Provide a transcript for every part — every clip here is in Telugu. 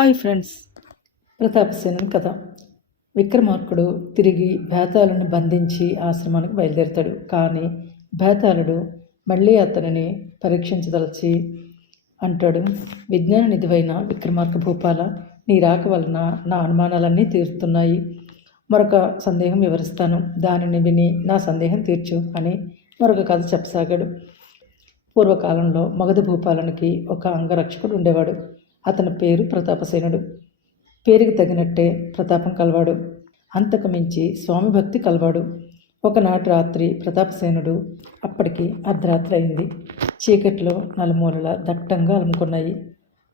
హాయ్ ఫ్రెండ్స్, ప్రతాపసేనుని కథ. విక్రమార్కుడు తిరిగి బేతాళుని బంధించి ఆశ్రమానికి బయలుదేరుతాడు. కానీ బేతాళుడు మళ్ళీ అతనిని పరీక్షించదలిచి అంటాడు, విజ్ఞాన నిధివైన విక్రమార్క భూపాల, నీ రాక వలన నా అనుమానాలన్నీ తీరుతున్నాయి. మరొక సందేహం వివరిస్తాను, దానిని విని నా సందేహం తీర్చు అని మరొక కథ చెప్పసాగాడు. పూర్వకాలంలో మగధ భూపాలనికి ఒక అంగరక్షకుడు ఉండేవాడు. అతని పేరు ప్రతాపసేనుడు. పేరుకి తగినట్టే ప్రతాపం కలవాడు. అంతకు మించి స్వామి భక్తి కలవాడు. ఒకనాటి రాత్రి ప్రతాపసేనుడు, అప్పటికి అర్ధరాత్రి అయింది. చీకట్లో నలుమూలల దట్టంగా అలుముకున్నాయి.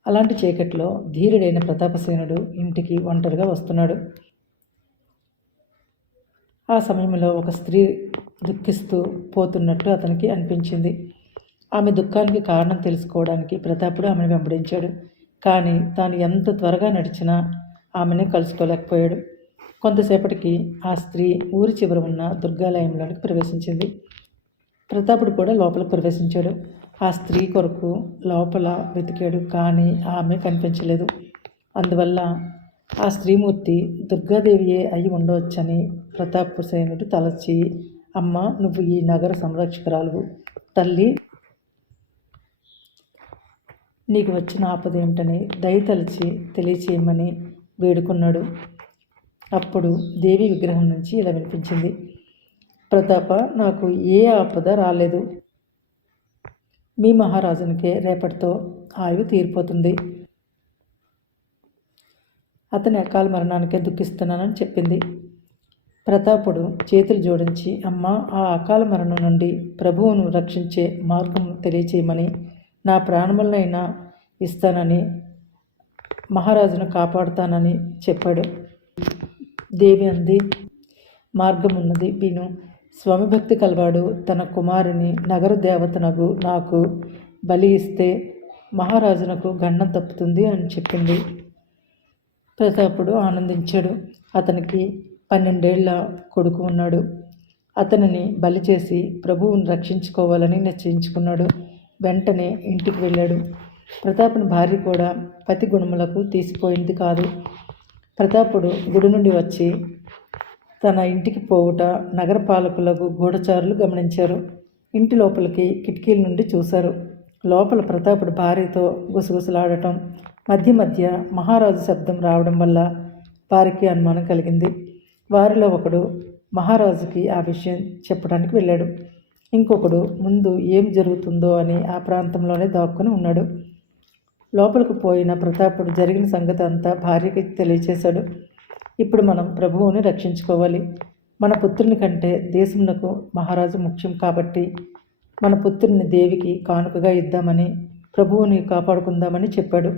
అలాంటి చీకట్లో ధీరుడైన ప్రతాపసేనుడు ఇంటికి ఒంటరిగా వస్తున్నాడు. ఆ సమయంలో ఒక స్త్రీ దుఃఖిస్తూ పోతున్నట్టు అతనికి అనిపించింది. ఆమె దుఃఖానికి కారణం తెలుసుకోవడానికి ప్రతాపుడు ఆమెను వెంబడించాడు. కానీ తాను ఎంత త్వరగా నడిచినా ఆమెను కలుసుకోలేకపోయాడు. కొంతసేపటికి ఆ స్త్రీ ఊరి చివర ఉన్న దుర్గాలయంలోనికి ప్రవేశించింది. ప్రతాపుడు కూడా లోపలికి ప్రవేశించాడు. ఆ స్త్రీ కొరకు లోపల వెతికాడు, కానీ ఆమె కనిపించలేదు. అందువల్ల ఆ స్త్రీమూర్తి దుర్గాదేవియే అయి ఉండవచ్చని ప్రతాపసేనుడు తలచి, అమ్మ, నువ్వు ఈ నగర సంరక్షకురాలువు. తల్లి, నీకు వచ్చిన ఆపదేమిటని దయతలిచి తెలియచేయమని వేడుకున్నాడు. అప్పుడు దేవి విగ్రహం నుంచి ఇలా వినిపించింది, ప్రతాప, నాకు ఏ ఆపద రాలేదు. మీ మహారాజునికే రేపటితో ఆయువు తీరిపోతుంది. అతని అకాల మరణానికే దుఃఖిస్తున్నానని చెప్పింది. ప్రతాపుడు చేతులు జోడించి, అమ్మ, ఆ అకాల మరణం నుండి ప్రభువును రక్షించే మార్గం తెలియచేయమని, నా ప్రాణములనైనా ఇస్తానని, మహారాజును కాపాడుతానని చెప్పాడు. దేవి అంది, మార్గం ఉన్నది, విను. స్వామి భక్తి కలవాడు తన కుమారుని నగర దేవతనగు నాకు బలి ఇస్తే మహారాజునకు గండం తప్పుతుంది అని చెప్పింది. ప్రతాపుడు ఆనందించాడు. అతనికి 12 ఏళ్ల కొడుకు ఉన్నాడు. అతనిని బలి చేసి ప్రభువుని రక్షించుకోవాలని నిశ్చయించుకున్నాడు. వెంటనే ఇంటికి వెళ్ళాడు. ప్రతాపుని భార్య కూడా పతి గుణములకు తీసిపోయింది కాదు. ప్రతాపుడు గుడి నుండి వచ్చి తన ఇంటికి పోవుట నగర పాలకులకు గూఢచారులు గమనించారు. ఇంటి లోపలికి కిటికీల నుండి చూశారు. లోపల ప్రతాపుడు భార్యతో గుసగుసలాడటం, మధ్య మధ్య మహారాజు శబ్దం రావడం వల్ల వారికి అనుమానం కలిగింది. వారిలో ఒకడు మహారాజుకి ఆ విషయం చెప్పడానికి వెళ్ళాడు. ఇంకొకడు ముందు ఏం జరుగుతుందో అని ఆ ప్రాంతంలోనే దాక్కుని ఉన్నాడు. లోపలికి పోయిన ప్రతాపుడు జరిగిన సంగతి అంతా భార్యకి తెలియచేశాడు. ఇప్పుడు మనం ప్రభువుని రక్షించుకోవాలి. మన పుత్రుని కంటే దేశమునకు మహారాజు ముఖ్యం కాబట్టి మన పుత్రుని దేవికి కానుకగా ఇద్దామని, ప్రభువుని కాపాడుకుందామని చెప్పాడు.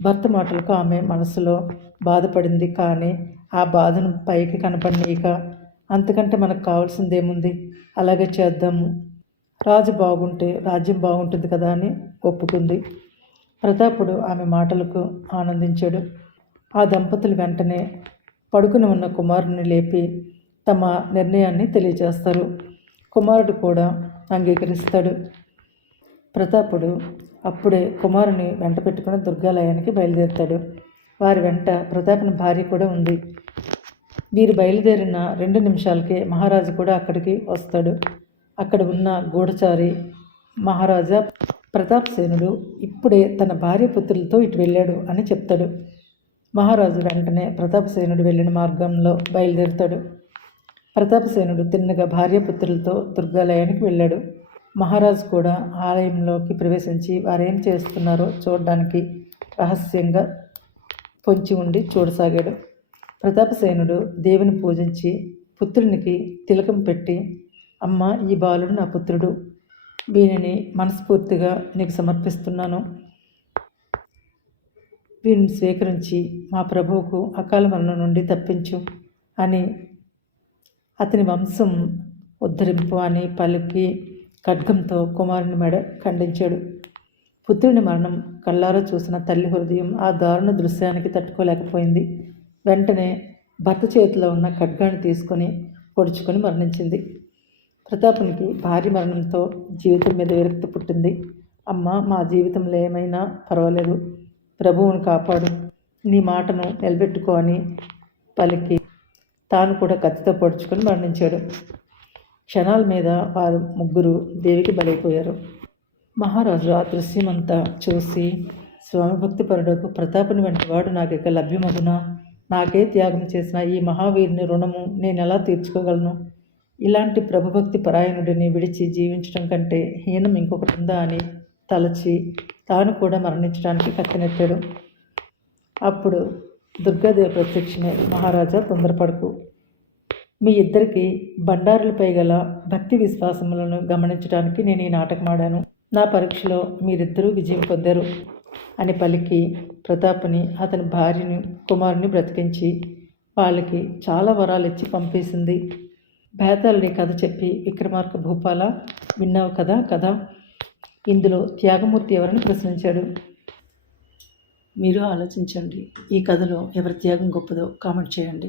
భర్త మాటలకు ఆమె మనసులో బాధపడింది. కానీ ఆ బాధను పైకి కనపడనీయక, అంతకంటే మనకు కావాల్సిందేముంది, అలాగే చేద్దాము, రాజు బాగుంటే రాజ్యం బాగుంటుంది కదా అని ఒప్పుకుంది. ప్రతాపుడు ఆమె మాటలకు ఆనందించాడు. ఆ దంపతులు వెంటనే పడుకుని ఉన్న కుమారుని లేపి తమ నిర్ణయాన్ని తెలియజేస్తారు. కుమారుడు కూడా అంగీకరిస్తాడు. ప్రతాపుడు అప్పుడే కుమారుని వెంట పెట్టుకుని దుర్గాలయానికి బయలుదేరుతాడు. వారి వెంట ప్రతాపుని భార్య కూడా ఉంది. వీరు బయలుదేరిన 2 నిమిషాలకే మహారాజు కూడా అక్కడికి వస్తాడు. అక్కడ ఉన్న గూఢచారి, మహారాజా, ప్రతాపసేనుడు ఇప్పుడే తన భార్య పుత్రులతో ఇటు వెళ్ళాడు అని చెప్తాడు. మహారాజు వెంటనే ప్రతాపసేనుడు వెళ్ళిన మార్గంలో బయలుదేరుతాడు. ప్రతాపసేనుడు తిన్నగా భార్య పుత్రులతో దుర్గాలయానికి వెళ్ళాడు. మహారాజు కూడా ఆలయంలోకి ప్రవేశించి వారేం చేస్తున్నారో చూడడానికి రహస్యంగా పొంచి ఉండి చూడసాగాడు. ప్రతాపసేనుడు దేవిని పూజించి పుత్రునికి తిలకం పెట్టి, అమ్మ, ఈ బాలుడు నా పుత్రుడు, వీనిని మనస్ఫూర్తిగా నీకు సమర్పిస్తున్నాను. వీరిని స్వీకరించి మా ప్రభువుకు అకాల మరణం నుండి తప్పించు అని, అతని వంశం ఉద్ధరింపు అని పలికి ఖడ్గంతో కుమారుని మెడ ఖండించాడు. పుత్రుని మరణం కళ్ళారా చూసిన తల్లి హృదయం ఆ దారుణ దృశ్యానికి తట్టుకోలేకపోయింది. వెంటనే భర్త చేతిలో ఉన్న ఖడ్గాన్ని తీసుకొని పొడుచుకొని మరణించింది. ప్రతాపునికి భార్య మరణంతో జీవితం మీద విరక్తి పుట్టింది. అమ్మ, మా జీవితంలో ఏమైనా పర్వాలేదు, ప్రభువుని కాపాడు, నీ మాటను నిలబెట్టుకో అని పలికి తాను కూడా కత్తితో పొడుచుకొని మరణించాడు. క్షణాల మీద వారు ముగ్గురు దేవికి బలైపోయారు. మహారాజు ఆ దృశ్యమంతా చూసి, స్వామిభక్తి పరుడకు ప్రతాపుని వంటి వాడు నాకిక లభ్యమగునా? నాకే త్యాగం చేసిన ఈ మహావీరుని రుణము నేనెలా తీర్చుకోగలను? ఇలాంటి ప్రభుభక్తి పరాయణుడిని విడిచి జీవించడం కంటే హీనం ఇంకొకటి ఉందా అని తలచి తాను కూడా మరణించడానికి కత్తినెత్తాడు. అప్పుడు దుర్గాదేవి ప్రత్యక్షమే, మహారాజా తొందరపడకు. మీ ఇద్దరికి బండారులపై గల భక్తి విశ్వాసములను గమనించడానికి నేను ఈ నాటకం ఆడాను. నా పరీక్షలో మీరిద్దరూ విజయం పొందారు అని పలికి ప్రతాపుని, అతని భార్యని, కుమారుని బ్రతికించి వాళ్ళకి చాలా వరాలు ఇచ్చి పంపేసింది. బేతాళుని కథ చెప్పి విక్రమార్క భూపాల విన్నావు కదా. ఇందులో త్యాగమూర్తి ఎవరని ప్రశ్నించాడు. మీరు ఆలోచించండి. ఈ కథలో ఎవరి త్యాగం గొప్పదో కామెంట్ చేయండి.